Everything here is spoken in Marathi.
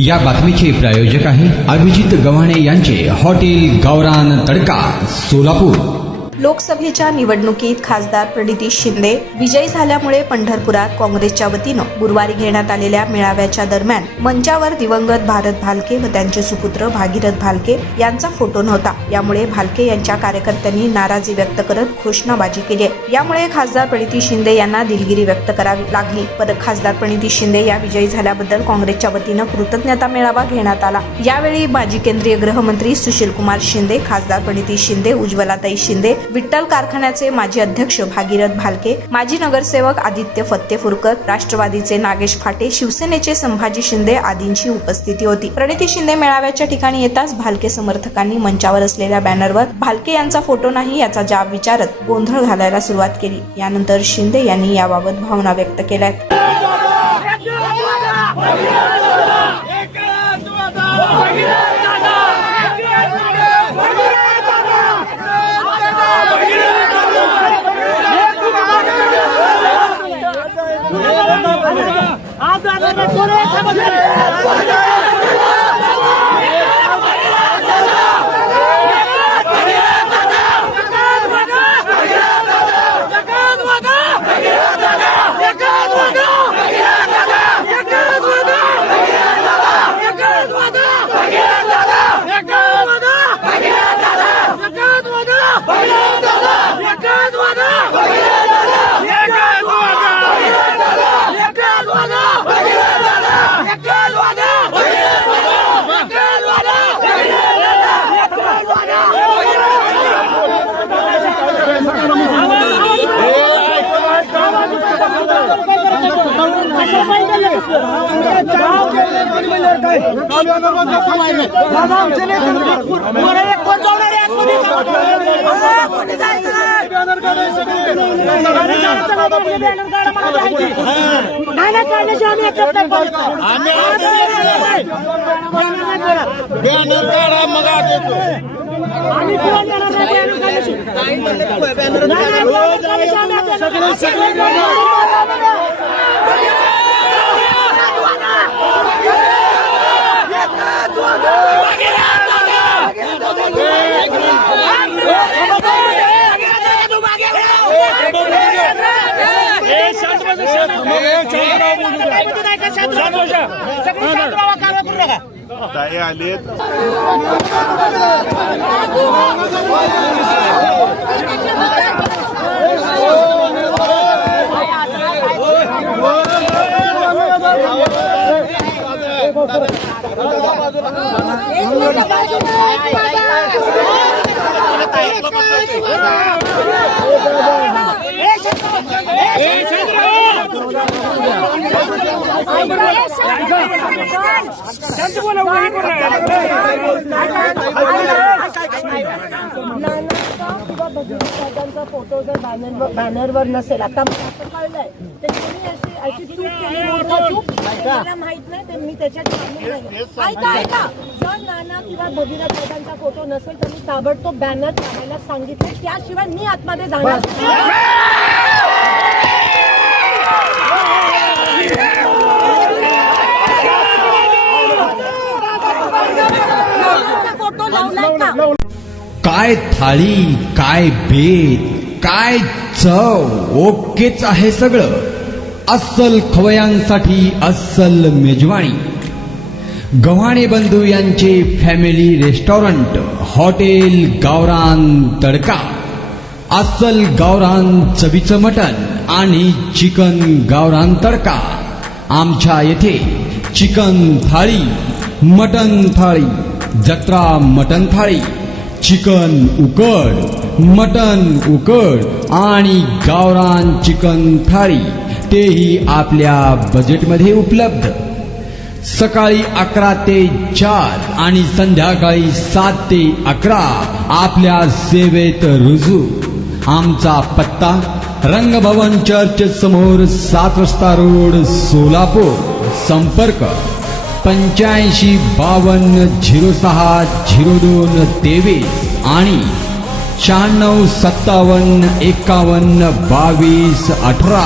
या बातमीचे प्रायोजक आहे अभिजित गव्हाणे यांचे हॉटेल गावरान तडका सोलापूर। लोकसभेच्या निवडणुकीत खासदार प्रणिती शिंदे विजयी झाल्यामुळे पंढरपुरात काँग्रेसच्या वतीनं गुरुवारी घेण्यात आलेल्या मेळाव्याच्या दरम्यान मंचावर दिवंगत भारत भालके व त्यांचे सुपुत्र भागीरथ भालके यांचा फोटो नव्हता। यामुळे भालके यांच्या कार्यकर्त्यांनी नाराजी व्यक्त करत घोषणाबाजी केली आहे। यामुळे खासदार प्रणिती शिंदे यांना दिलगिरी व्यक्त करावी लागली। परत खासदार प्रणिती शिंदे या विजयी झाल्याबद्दल काँग्रेसच्या वतीनं कृतज्ञता मेळावा घेण्यात आला। यावेळी माजी केंद्रीय गृहमंत्री सुशीलकुमार शिंदे, खासदार प्रणिती शिंदे, उज्ज्वलाताई शिंदे, विठ्ठल कारखान्याचे माजी अध्यक्ष भागीरथ भालके, माजी नगरसेवक आदित्य फत्तेपूरकर, राष्ट्रवादीचे नागेश फाटे, शिवसेनेचे संभाजी शिंदे आदींची उपस्थिती होती। प्रणिती शिंदे मेळाव्याच्या ठिकाणी येताच भालके समर्थकांनी मंचावर असलेल्या बॅनरवर भालके यांचा फोटो नाही याचा जाब विचारत गोंधळ घालायला सुरुवात केली। यानंतर शिंदे यांनी याबाबत भावना व्यक्त केल्या। फोटो जर बॅनरवर नसेल, आता कळलंय अशी चूक केली, मला माहित नाही, तर मी त्याच्यात सामील नाही। ऐका, जर नाना किंवा भगीरथ दादांचा फोटो नसेल तर मी ताबडतोब बॅनर काढायला सांगितले, त्याशिवाय मी आतमध्ये जाणार फोटो लावलाय का? काय थाळी, काय बेत, काय चव, ओकेच आहे सगळं। अस्सल खवयांसाठी अस्सल मेजवानी। गव्हाणे बंधू यांचे फॅमिली रेस्टॉरंट हॉटेल गावरान तडका। अस्सल गावरान चवीचं मटण आणि चिकन गावरान तडका। आमच्या येथे चिकन थाळी, मटण थाळी, जत्रा मटण थाळी, चिकन उकड, मटन उकड आणि गावरान चिकन थाळी, तेही आपल्या बजेटमध्ये उपलब्ध। सकाळी 11 ते 4 आणि संध्याकाळी 7 ते 11 आपल्या सेवेत रुजू। आमचा पत्ता रंगभवन चर्च समोर 7 रस्ता रोड सोलापूर। संपर्क 85 52 06 02 23 आणि 96 57 51 22 18।